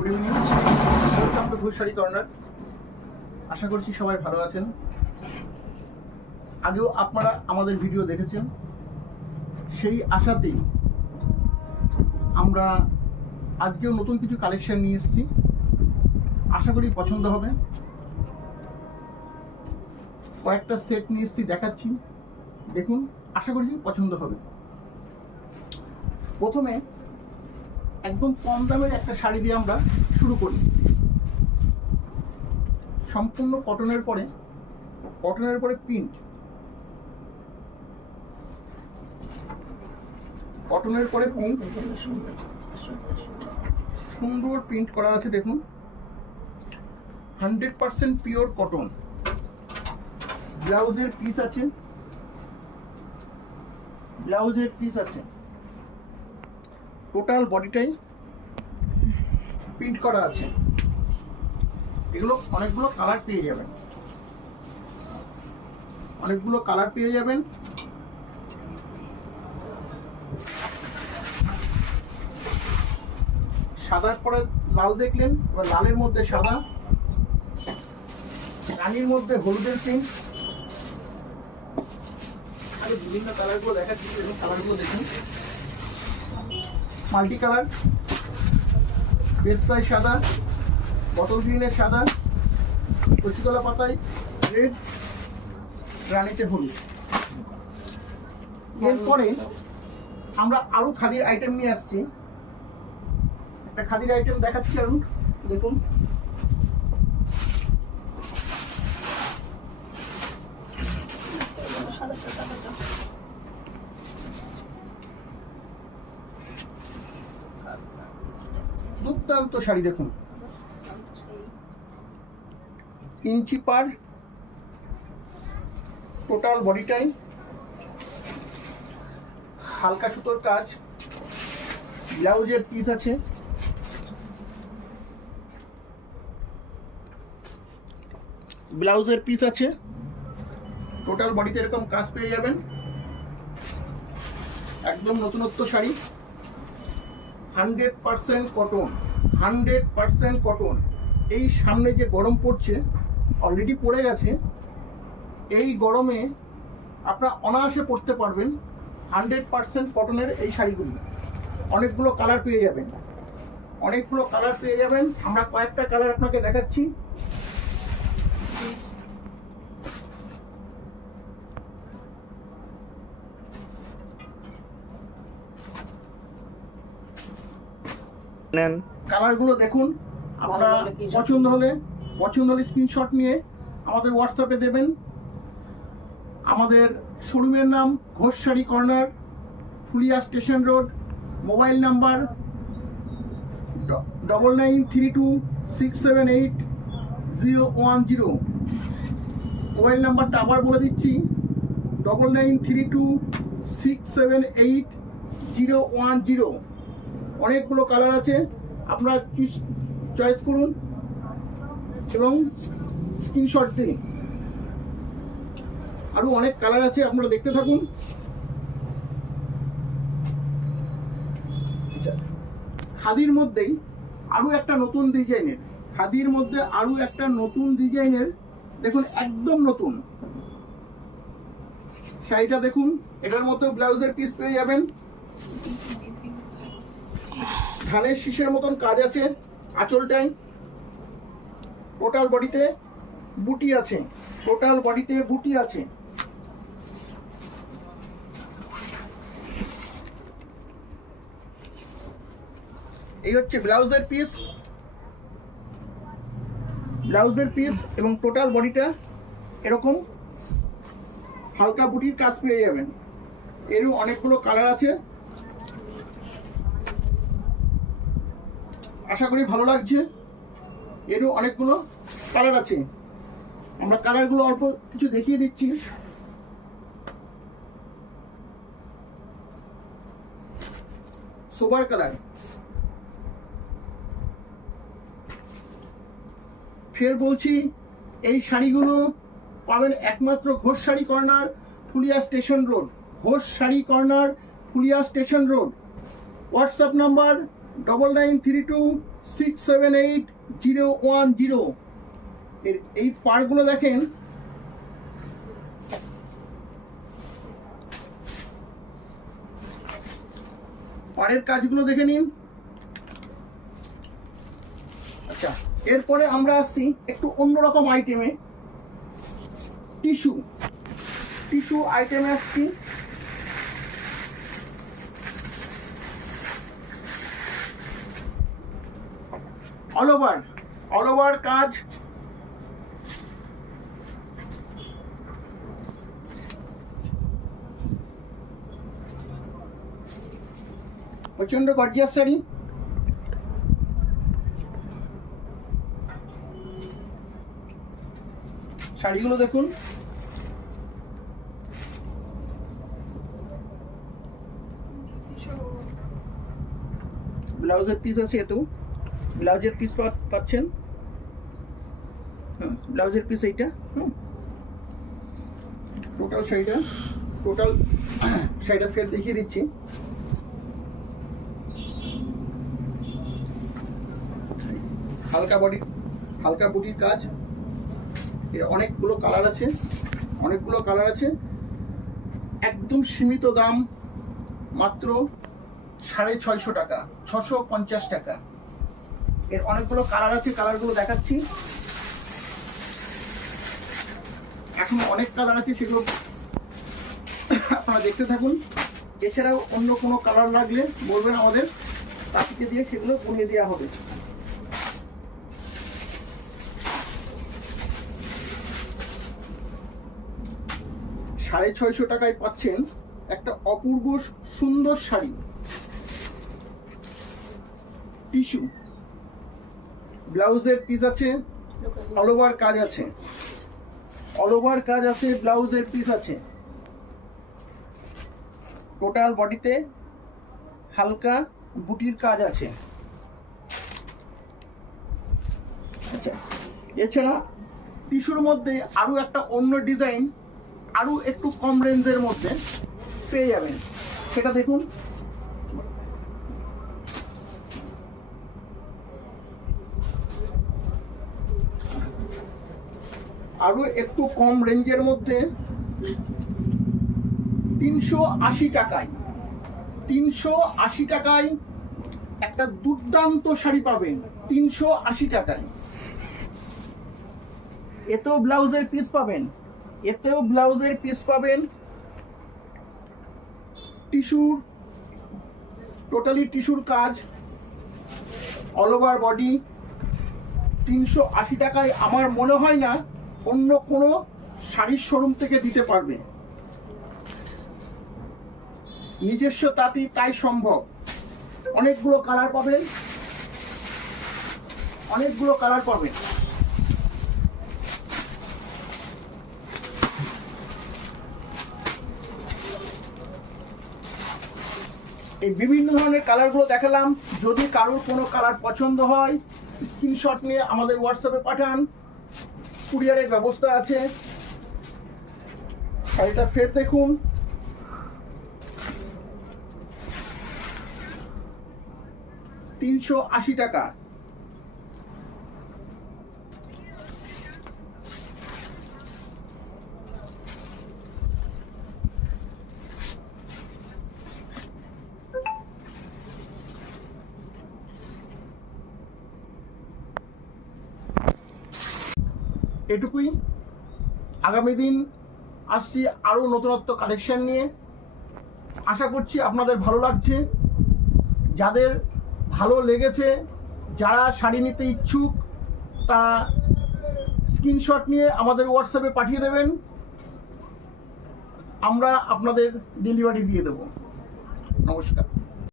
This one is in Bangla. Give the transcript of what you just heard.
Good evening, welcome to Ghosh sari corner. আশা করছি সবাই ভালো আছেন। আগেও আপনারা আমাদের ভিডিও দেখেছেন, সেই আশাতেই আমরা আজকেও নতুন কিছু কালেকশন নিয়ে এসেছি। আশা করি পছন্দ হবে। কয়েকটা সেট নিয়ে এসেছি, দেখাচ্ছি, দেখুন, আশা করি পছন্দ হবে। প্রথমে একদম কম দামের একটা শাড়ি দিয়ে আমরা শুরু করি। সম্পূর্ণ কটনের পরে প্রিন্ট, কটনের পরে প্রিন্ট, সুন্দর প্রিন্ট করা আছে। দেখুন, 100% পিওর কটন। ব্লাউজের পিস আছে, টোটাল বডিটাই প্রিন্ট করা আছে। এগুলো অনেকগুলো কালার পেয়ে যাবেন, সাদার পরে লাল দেখলেন, এবার লালের মধ্যে সাদা, রানীর মধ্যে হলুদের প্রিন্ট। আরে বিভিন্ন কালারগুলো দেখাচ্ছি, এবং কালারগুলো দেখুন। মাল্টি কালার, পেস্তায় সাদা, বটল গ্রিনের সাদা, কচিকলা পাতায় রেড, রানীতে হলুদ। এরপরে আমরা আরো খাদির আইটেম নিয়ে আসছি। একটা খাদির আইটেম দেখাচ্ছি আরো, দেখুন। দুর্দান্ত শাড়ি, দেখুন, ইঞ্চি পার, টোটাল বডিটাই হালকা সুতোর কাজ। ব্লাউজের পিস আছে, টোটাল বডিতে এরকম কাজ পেয়ে যাবেন। একদম নতুনত্ব শাড়ি, 100% কটন। এই সামনে যে গরম পড়ছে, অলরেডি পড়ে গেছে, এই গরমে আপনারা অনায়াসে পরতে পারবেন 100% কটনের এই শাড়িগুলি। অনেকগুলো কালার পেয়ে যাবেন, আমরা কয়েকটা কালার আপনাকে দেখাচ্ছি। কালারগুলো দেখুন, আপনারা পছন্দ হলে স্ক্রিনশট নিয়ে আমাদের হোয়াটসঅ্যাপে দেবেন। আমাদের শোরুমের নাম Ghosh sari corner, Phulia station road. Mobile number 9932678010। Mobile নাম্বারটা আবার বলে দিচ্ছি, 9932678010। অনেকগুলো কালার আছে, আপনারা চয়েস করুন এবং স্ক্রিনশট দিন। আরো অনেক কালার আছে, আপনারা দেখতে থাকুন। খাদির মধ্যেই আরো একটা নতুন ডিজাইনের, দেখুন, একদম নতুন শাড়িটা দেখুন। এটার মধ্যে ব্লাউজের পিস পেয়ে যাবেন, ধানের শীষের মতন কাজ আছে আঁচলটাই। টোটাল বডিতে বুটি আছে, এই হচ্ছে ব্লাউজের পিস এবং টোটাল বডিটা এরকম হালকা বুটির কাজ পেয়ে যাবেন। এরও অনেকগুলো কালার আছে, আশা করি ভালো লাগছে। এরও অনেকগুলো কালার আছে, আমরা কালারগুলো অল্প কিছু দেখিয়ে দিচ্ছি। সোবার কালার, ফের বলছি, এই শাড়িগুলো পাবেন একমাত্র Ghosh sari corner, Phulia station road. WhatsApp number 9932 678010। এর এই পার্টগুলো দেখেন, পাড়ের কাজগুলো দেখে নিন। আচ্ছা, এরপরে আমরা আসছি একটু অন্যরকম আইটেমে, টিস্যু আইটেমে আসছি। অল ওভার কাজ, প্রচন্ড গর্জিয়াস শাড়ি। শাড়িগুলো দেখুন, ব্লাউজের পিস আছে, এত ব্লাউজের পিস পাচ্ছেন। ব্লাউজের পিস এইটা। টোটাল শাড়িটা ফের দেখিয়ে দিচ্ছি। হালকা বুটির কাজ। এর অনেকগুলো কালার আছে, একদম সীমিত দাম, মাত্র 650 টাকা, 650 টাকা। এর অনেকগুলো কালার আছে, কালারগুলো দেখাচ্ছি। এখন অনেক কালার আছে, সেগুলো আপনারা দেখতে থাকুন। এছাড়াও অন্য কোনো কালার লাগলে বলবেন, আমাদের তাঁতিকে দিয়ে সেগুলো বনিয়ে দেওয়া হবে। $650 টাকায় পাচ্ছেন একটা অপূর্ব সুন্দর শাড়ি। টিস্যু, ব্লাউজের পিস আছে, অল ওভার কাজ আছে, ব্লাউজের পিস আছে। টোটাল বডিতে হালকা বুটির কাজ আছে। আচ্ছা, এছাড়া টিস্যুর মধ্যে আরো একটা অন্য ডিজাইন, আরো একটু কম রেঞ্জের মধ্যে পেয়ে যাবেন, সেটা দেখুন। আরো একটু কম রেঞ্জের মধ্যে 380 টাকায় একটা দুর্দান্ত শাড়ি পাবেন। 380 টাকায় এতেও ব্লাউজের পিস পাবেন, টিস্যুর, টোটালি টিস্যুর কাজ, অল ওভার বডি। 380 টাকায় আমার মনে হয় না অন্য কোনো শাড়ির শোরুম থেকে দিতে পারবে। নিজস্ব তাঁতি, তাই সম্ভব। অনেকগুলো কালার পাবেন। এই বিভিন্ন ধরনের কালারগুলো দেখালাম। যদি কারোর কোনো কালার পছন্দ হয়, স্ক্রিনশট নিয়ে আমাদের হোয়াটসঅ্যাপে পাঠান, কুরিয়ারের ব্যবস্থা আছে। শাড়িটা ফের দেখুন, $380 টাকা। এটুকুই। আগামী দিন আসছি আরও নতুনত্ব কালেকশন নিয়ে। আশা করছি আপনাদের ভালো লাগছে। যাদের ভালো লেগেছে, যারা শাড়ি নিতে ইচ্ছুক, তারা স্ক্রিনশট নিয়ে আমাদের হোয়াটসঅ্যাপে পাঠিয়ে দেবেন, আমরা আপনাদের ডেলিভারি দিয়ে দেব। নমস্কার।